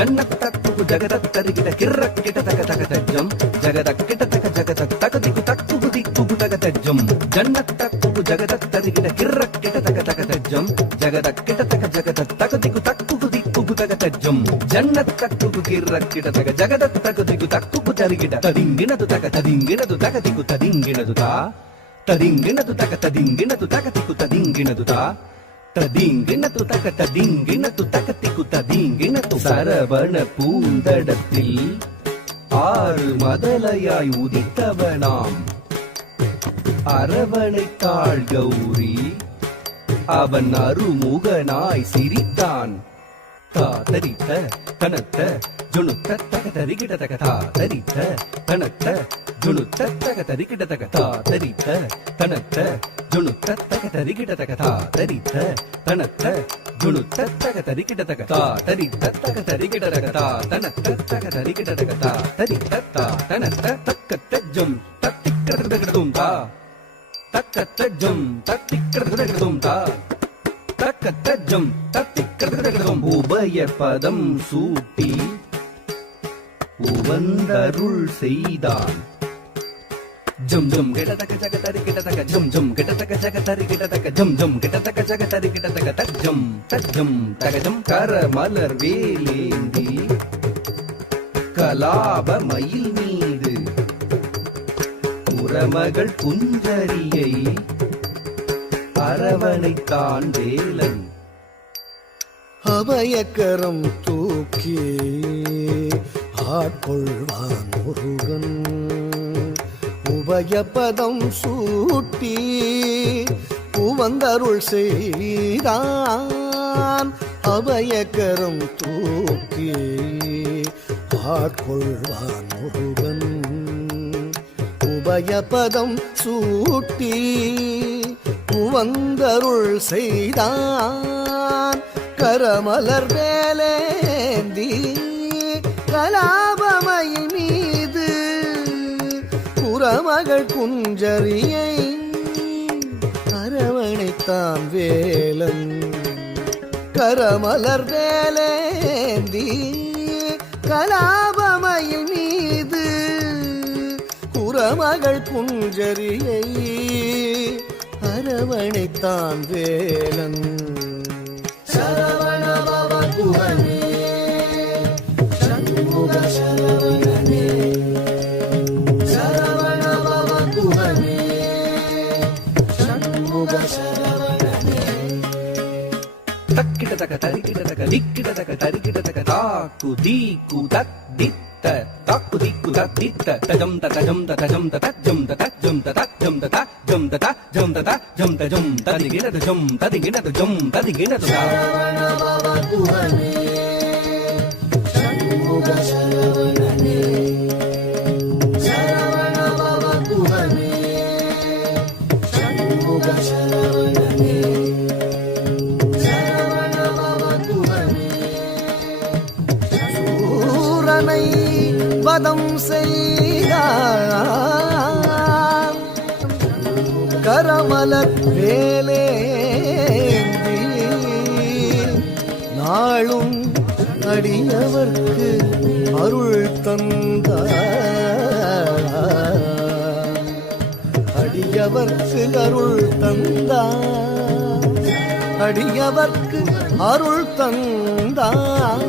ஜன்னத்தக்கு ஜகதத்தரிகிட கிர்ரக்கிட தக தக தஜ்ஜம் ஜகதக்கிட தக ஜகத தகதிக்கு தக்கு திக்கு தக தஜ்ஜம் ஜன்னத்தக்கு ஜகதத்தரிகிட கிர்ரக்கிட தக தக தஜ்ஜம் ஜகதக்கிட தக ஜகத தகதிக்கு தக்கு திக்கு தக தஜ்ஜம் ஜன்னத்தக்கு கிர்ரக்கிட தக ஜகத தகதிக்கு தக்கு தரிகிட ததிங்கினது தக ததிங்கினது தகதிக்கு ததிங்கினது தா ததிங்கினது தக ததிங்கினது தகதிக்கு ததிங்கினது தா ததிங்கினது தக ததிங்கினது தகதிக்கு ததிங்கினது சரவண பூந்தடத்தில் ஆறு மதலையாய் உதித்தவனாம் அரவணைத்தாள் கௌரி அவன் அருமுகனாய் சிரித்தான் தாதரித்த கனத்த ஜுணுத்த தக தரிகிட தக தாதரித்த கனத்த ஜுணுத்த தக தரிகிட தக தாதரித்த கனத்த ஜுணுத்த தக தரிகிட தக தாதரித்த கனத்த ஜுணுத்த தக தரிகிட தக தாதரித்த தக தரிகிட தக தாதனத்த தக தரிகிட தக தாதரித்த தாதனத்த தக்க தஜ்ஜம் தத்திக்கிறதும் தா தக்க தஜ்ஜம் தத்திக்கிறதும் தா தக்க தஜ்ஜம் தத்திக்கிறதும் உபய பதம் சூட்டி உவந்தருள் செய்தான் ஜம் ஜம் கிடதக ஜகதரி கிடதக ஜம் ஜம் கிடதக ஜகதரி கிடதக ஜம் ஜம் கிடதக ஜகதரி கிடதக தஜ்ஜம் தஜ்ஜம் தகஜம் கர மலர் வேலேந்தி கலாப மயில் மீது உறமகள் குஞ்சரியை அரவணைத்தான் வேலன் அபயக்கரம் தூக்கி ஆட்கொள்வான் முருகன் உபயபதம் சூட்டி உவந்தருள் செய்தான் அபயக்கரம் தூக்கி ஆட்கொள்வான் முருகன் உபயபதம் சூட்டி உவந்தருள் செய்தான் கரமலர் வேலேந்தி கலாபமயில் மீது புறமகள் குஞ்சரியை அரவணைத்தான் வேலன் கரமலர் வேலேந்தி கலாபமயில் மீது புறமகள் குஞ்சரியை அரவணைத்தான் வேலன் சரவண பவ குஹனே சண்முக சரவணனே சரவண பவ குஹனே சண்முக சரவணனே தக்கிட தக தரிகிட தக திக்கிட தக தரிகிட தக தாக்கு தீக்கு தக் தித்த தாக்கு தீக்கு தக் தித்த தஜம் தஜம் தஜம் தஜம் தஜம் தஜம் தஜம் தஜம் தஜம் தஜம் ததிகிட தஜம் ததிகிட தஜம் ததிகிட சரவண பவ குஹனே சண்முக சரவணனே சரவண பவ குஹனே சண்முக சரவணனே சரவண பவ குஹனே சூரனை வதம் செய்தான் கரமலர் வேலேந்தி நாளும் அடியவர்க்கு அருள் தந்தார் அடியவர்க்கு அருள் தந்தார் அடியவர்க்கு அருள் தந்தார்